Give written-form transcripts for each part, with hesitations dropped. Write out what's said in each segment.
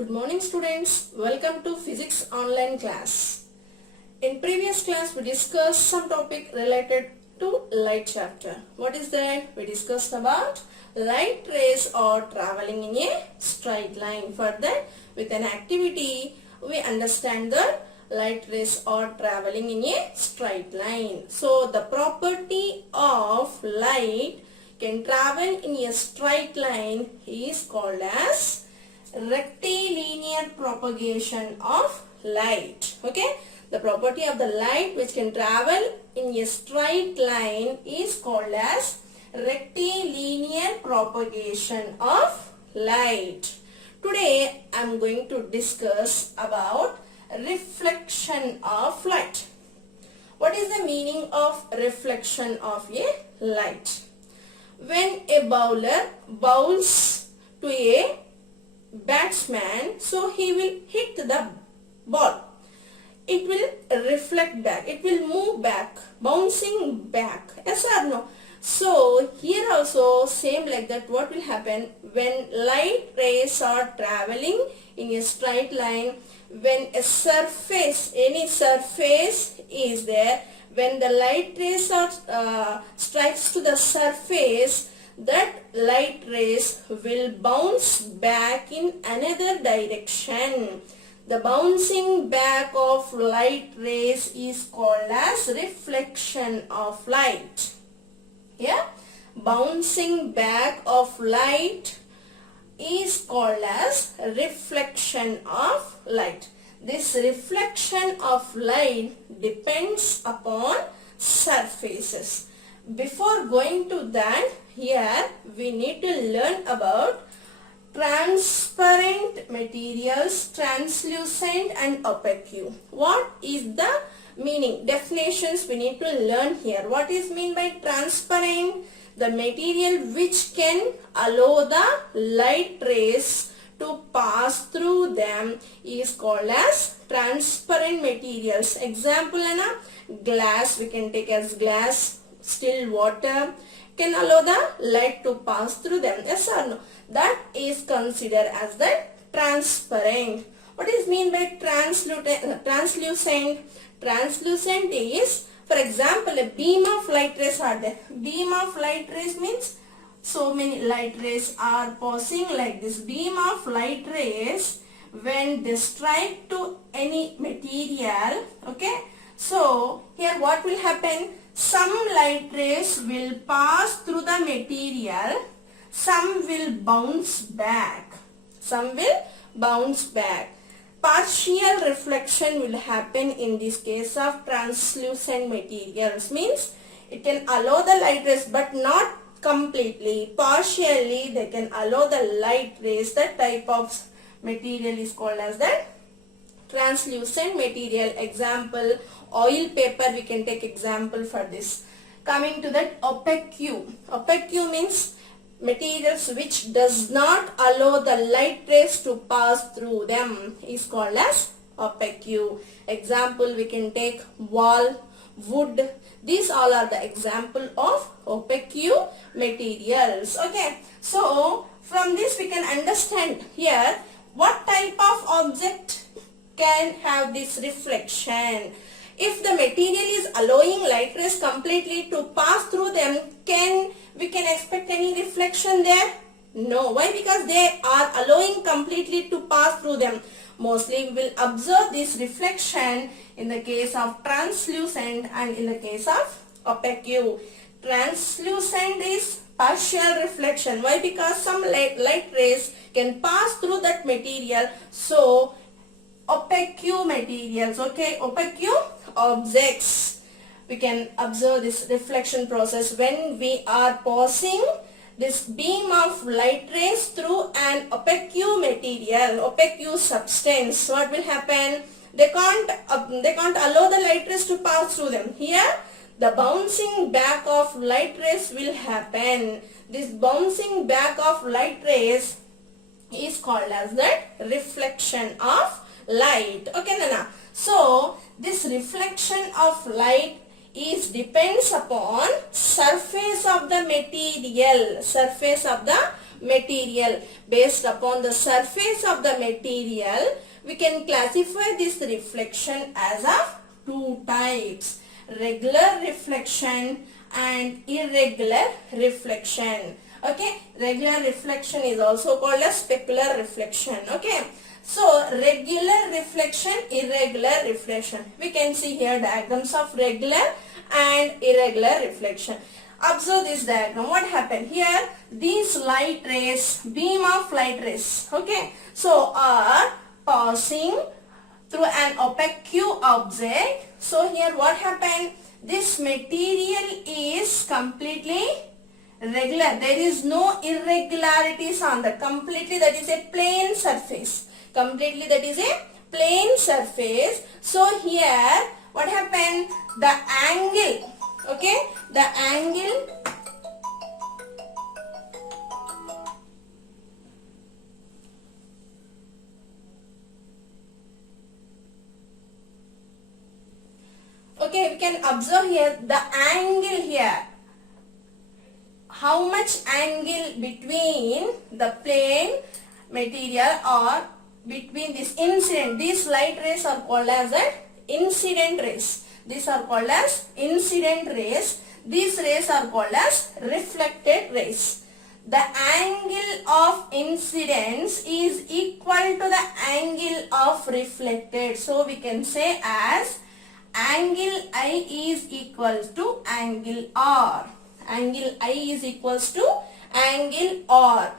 Good morning students, welcome to physics online class. In previous class we discussed some topic related to light chapter. What is that? We discussed about light rays are traveling in a straight line. For that, with an activity we understand that light rays are traveling in a straight line. So the property of light can travel in a straight line is called as rectilinear propagation of light. Okay, the property of the light which can travel in a straight line is called as rectilinear propagation of light. Today I am going to discuss about reflection of light. What is the meaning of reflection of a light? When a bowler bowls to a batsman, so he will hit the ball. It will reflect back. It will move back, bouncing back. Yes or no? So here also same like that. What will happen when light rays are traveling in a straight line? When a surface, any surface is there, when the light rays are strikes to the surface, that light rays will bounce back in another direction. The bouncing back of light rays is called as reflection of light. Yeah, bouncing back of light is called as reflection of light. This reflection of light depends upon surfaces. Before going to that, here we need to learn about transparent materials, translucent and opaque. What is the meaning? Definitions we need to learn here. What is mean by transparent? The material which can allow the light rays to pass through them is called as transparent materials. Example, glass, we can take as glass, still water, can allow the light to pass through them. Yes or no? That is considered as the transparent. What is mean by translucent? Translucent is, for example, a beam of light rays are there. Beam of light rays means so many light rays are passing like this. Beam of light rays, when they strike to any material, okay, so here what will happen? Some light rays will pass through the material, some will bounce back. Some will bounce back. Partial reflection will happen in this case of translucent materials. Means it can allow the light rays but not completely. Partially they can allow the light rays. That type of material is called as the translucent material. Example, oil paper, we can take example for this. Coming to that, opaque. Opaque means materials which does not allow the light rays to pass through them is called as opaque. Example, we can take wall, wood. These all are the example of opaque materials. Okay, so from this we can understand here what type of object can have this reflection. If the material is allowing light rays completely to pass through them, we can expect any reflection there? No. Why? Because they are allowing completely to pass through them. Mostly we will observe this reflection in the case of translucent and in the case of opaque. Translucent is partial reflection. Why? Because some light rays can pass through that material. So opaque materials, okay, opaque objects, we can observe this reflection process when we are passing this beam of light rays through an opaque material, opaque substance. What will happen? They can't allow the light rays to pass through them. Here the bouncing back of light rays will happen. This bouncing back of light rays is called as the reflection of light. Okay, Nana. So this reflection of light is depends upon surface of the material. Surface of the material. Based upon the surface of the material, we can classify this reflection as of two types: regular reflection and irregular reflection. Okay, regular reflection is also called as specular reflection. Okay, so regular reflection, irregular reflection. We can see here diagrams of regular and irregular reflection. Observe this diagram. What happened here? These light rays, beam of light rays, okay, so are passing through an opaque object. So here what happened? This material is completely regular. There is no irregularities on that. Completely that is a plain surface. Completely that is a plain surface. So here what happened? The angle, okay, the angle okay, we can observe here the angle here. How much angle between the plane material or between this incident? These light rays are called as incident rays. These are called as incident rays. These rays are called as reflected rays. The angle of incidence is equal to the angle of reflected. So we can say as angle I is equal to angle R. Angle I is equals to angle R.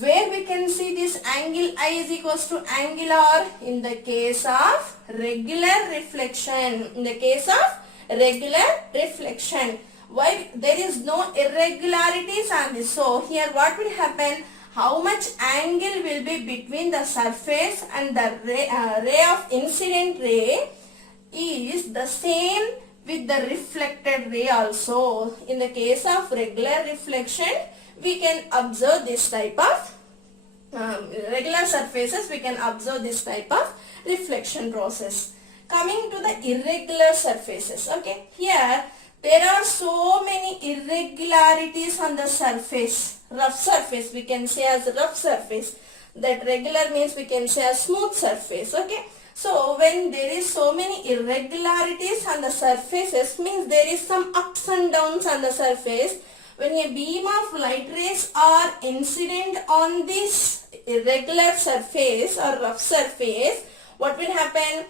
Where we can see this angle I is equals to angle R? In the case of regular reflection. In the case of regular reflection. Why? There is no irregularities on this. So here what will happen? How much angle will be between the surface and the ray of incident ray is the same with the reflected ray also. In the case of regular reflection, we can observe this type of regular surfaces, we can observe this type of reflection process. Coming to the irregular surfaces, okay, here there are so many irregularities on the surface. Rough surface we can say as rough surface. That regular means we can say as smooth surface, okay. So when there is so many irregularities on the surfaces, means there is some ups and downs on the surface. When a beam of light rays are incident on this irregular surface or rough surface, what will happen?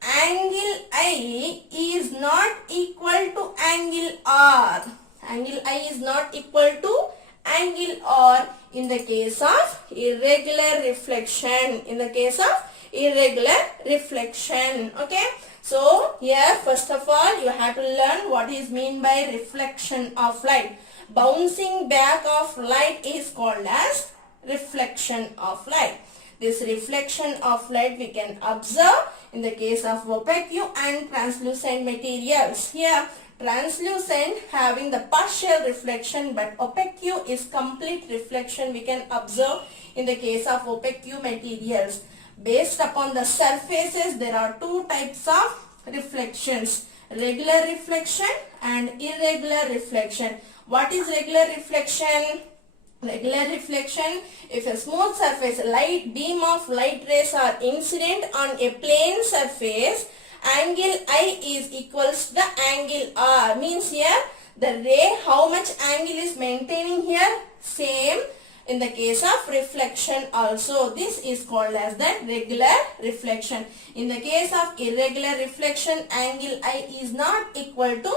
Angle I is not equal to angle R. Angle I is not equal to angle R in the case of irregular reflection. In the case of irregular reflection, okay. So here first of all you have to learn what is mean by reflection of light. Bouncing back of light is called as reflection of light. This reflection of light we can observe in the case of opaque and translucent materials. Here translucent having the partial reflection, but opaque is complete reflection we can observe in the case of opaque materials. Based upon the surfaces, there are two types of reflections: regular reflection and irregular reflection. What is regular reflection? Regular reflection, if a smooth surface, light beam of light rays are incident on a plane surface, angle I is equals to the angle R. Means here the ray, how much angle is maintaining here? Same. In the case of reflection also, this is called as the regular reflection. In the case of irregular reflection, angle I is not equal to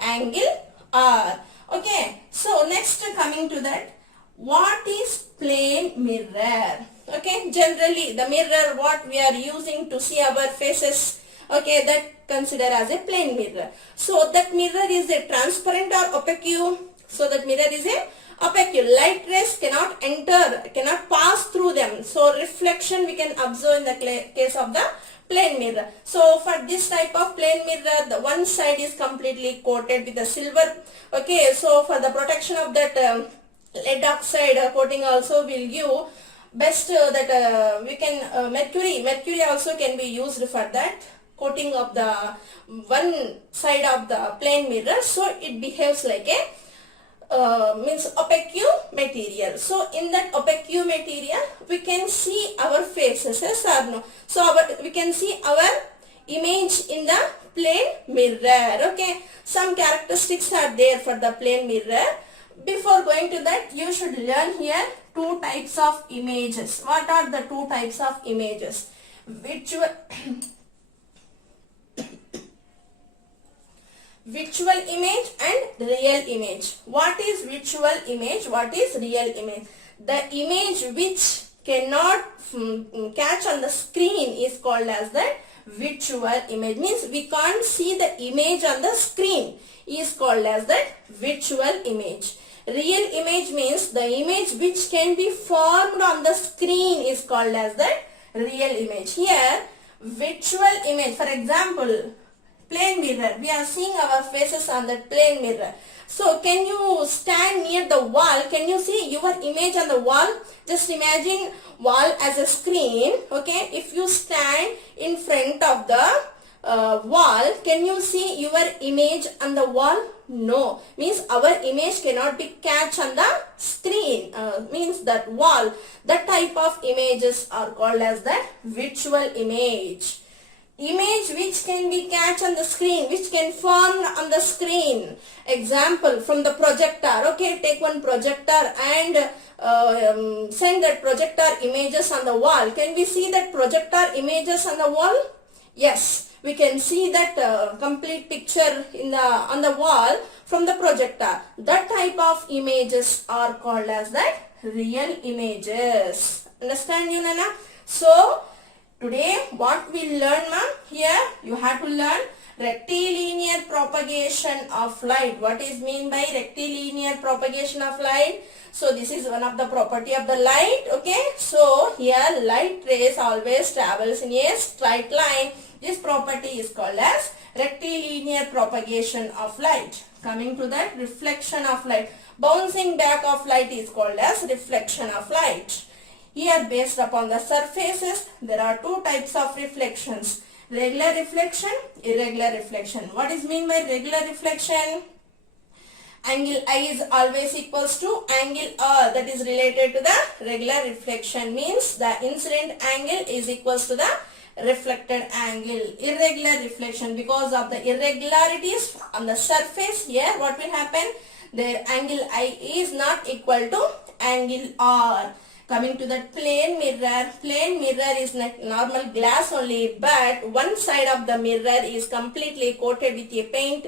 angle R. Okay, so next coming to that, what is plane mirror? Okay, generally the mirror what we are using to see our faces, okay, that consider as a plane mirror. So that mirror is a transparent or opaque? So that mirror is a opaque. Light rays cannot enter, cannot pass through them. So reflection we can observe in the case of the plane mirror. So for this type of plane mirror, the one side is completely coated with the silver. Okay, so for the protection of that lead oxide coating also will give best that we can mercury also can be used for that coating of the one side of the plane mirror. So it behaves like a means opaque material. So in that opaque material we can see our faces, yes or no? So we can see our image in the plane mirror. Okay, some characteristics are there for the plane mirror. Before going to that, you should learn here two types of images. What are the two types of images? Virtual image and real image. What is virtual image? What is real image? The image which cannot catch on the screen is called as the virtual image. Means we can't see the image on the screen is called as the virtual image. Real image means the image which can be formed on the screen is called as the real image. Here virtual image, for example, plane mirror. We are seeing our faces on the plane mirror. So can you stand near the wall? Can you see your image on the wall? Just imagine wall as a screen. Okay, if you stand in front of the wall, can you see your image on the wall? No, means our image cannot be catch on the screen. Means that wall. That type of images are called as the virtual image. Image which can be catch on the screen, which can form on the screen. Example from the projector. Okay, take one projector and send that projector images on the wall. Can we see that projector images on the wall? Yes, we can see that complete picture on the wall from the projector. That type of images are called as that real images. Understand you, Nana? So today what we learn, ma'am? Here you have to learn rectilinear propagation of light. What is mean by rectilinear propagation of light? So this is one of the property of the light. Okay, so here light rays always travels in a straight line. This property is called as rectilinear propagation of light. Coming to that, reflection of light. Bouncing back of light is called as reflection of light. Here based upon the surfaces, there are two types of reflections. Regular reflection, irregular reflection. What is mean by regular reflection? Angle I is always equals to angle R, that is related to the regular reflection. Means the incident angle is equals to the reflected angle. Irregular reflection, because of the irregularities on the surface, here what will happen? Their angle I is not equal to angle R. Coming to that plane mirror is not normal glass only, but one side of the mirror is completely coated with a paint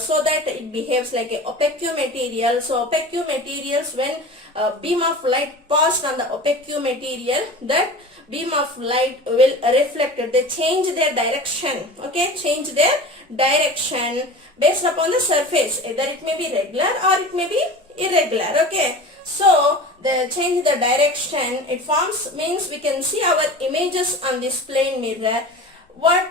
so that it behaves like a opaque material. So opaque materials, when beam of light passed on the opaque material, that beam of light will reflect it. They change their direction. Okay, change their direction based upon the surface. Either it may be regular or it may be irregular. Okay, so they change the direction. It forms, means we can see our images on this plane mirror. What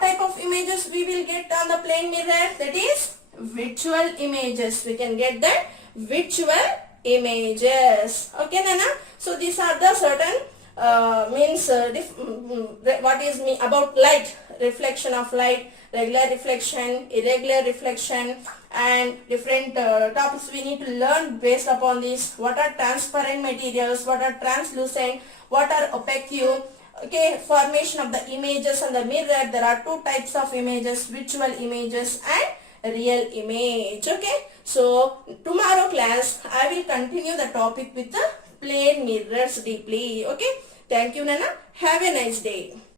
type of images we will get on the plane mirror? That is virtual images. We can get that virtual images. Okay, Nana? So these are the certain what is mean about light, reflection of light, regular reflection, irregular reflection, and different topics we need to learn based upon this. What are transparent materials, what are translucent, what are opaque. Okay, formation of the images on the mirror. There are two types of images, virtual images and real image. Okay, so tomorrow class I will continue the topic with the plane mirrors deeply. Okay, thank you, Nana. Have a nice day.